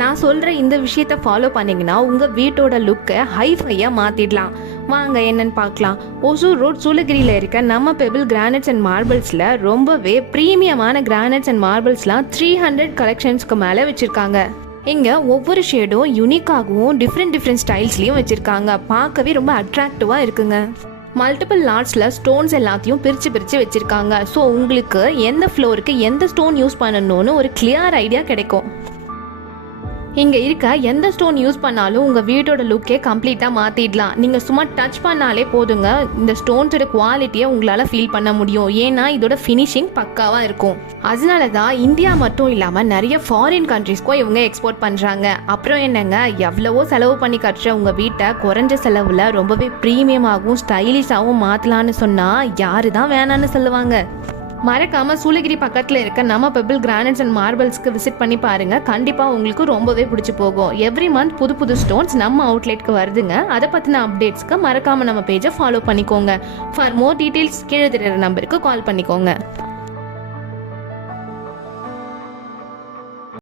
நான் சொல்கிற இந்த விஷயத்தை ஃபாலோ பண்ணிங்கன்னா உங்கள் வீட்டோட லுக்கை ஹைஃபையாக மாற்றிடலாம். வாங்க என்னன்னு பார்க்கலாம். ஒசூர் ரோட் சூளகிரியில் இருக்க நம்ம பெபிள் கிரானைட்ஸ் அண்ட் மார்பிள்ஸில் ரொம்பவே ப்ரீமியமான கிரானைட்ஸ் அண்ட் மார்பிள்ஸ்லாம் 300 கலெக்ஷன்ஸ்க்கு மேலே வச்சுருக்காங்க. இங்கே ஒவ்வொரு ஷேடும் யூனிக்காகவும் டிஃப்ரெண்ட் ஸ்டைல்ஸ்லையும் வச்சுருக்காங்க. பார்க்கவே ரொம்ப அட்ராக்டிவாக இருக்குங்க. மல்டிபிள் லாட்ஸில் ஸ்டோன்ஸ் எல்லாத்தையும் பிரித்து வச்சுருக்காங்க. ஸோ உங்களுக்கு எந்த ஃப்ளோருக்கு எந்த ஸ்டோன் யூஸ் பண்ணணும்னு ஒரு கிளியர் ஐடியா கிடைக்கும். இங்கே இருக்க எந்த ஸ்டோன் யூஸ் பண்ணாலும் உங்கள் வீட்டோட லுக்கே கம்ப்ளீட்டாக மாற்றிடலாம். நீங்கள் சும்மா டச் பண்ணாலே போதுங்க, இந்த ஸ்டோன்ஸோட குவாலிட்டியை உங்களால் ஃபீல் பண்ண முடியும். ஏன்னா இதோட ஃபினிஷிங் பக்காவாக இருக்கும். அதனால தான் இந்தியா மட்டும் இல்லாமல் நிறைய ஃபாரின் கண்ட்ரீஸ்க்கும் இவங்க எக்ஸ்போர்ட் பண்ணுறாங்க. அப்புறம் என்னங்க, எவ்வளவோ செலவு பண்ணி கட்டுற உங்கள் வீட்டை குறைஞ்ச செலவில் ரொம்பவே ப்ரீமியமாகவும் ஸ்டைலிஷாகவும் மாற்றலான்னு சொன்னால் யாரு தான் வேணான்னு சொல்லுவாங்க. மறக்காம சூளகிரி பக்கத்தில் இருக்க நம்ம பெபிள் கிரானைட்ஸ் அண்ட் மார்பிள்ஸ்க்கு விசிட் பண்ணி பாருங்க. கண்டிப்பாக உங்களுக்கு ரொம்பவே பிடிச்சி போகும். எவ்ரி மந்த் புது ஸ்டோன்ஸ் நம்ம அவுட்லெட்க்கு வருதுங்க. அதை பற்றின அப்டேட்ஸ்க்கு மறக்காம நம்ம பேஜை ஃபாலோ பண்ணிக்கோங்க. ஃபார் மோர் டீட்டெயில்ஸ் கீழே தெரியுற நம்பருக்கு கால் பண்ணிக்கோங்க.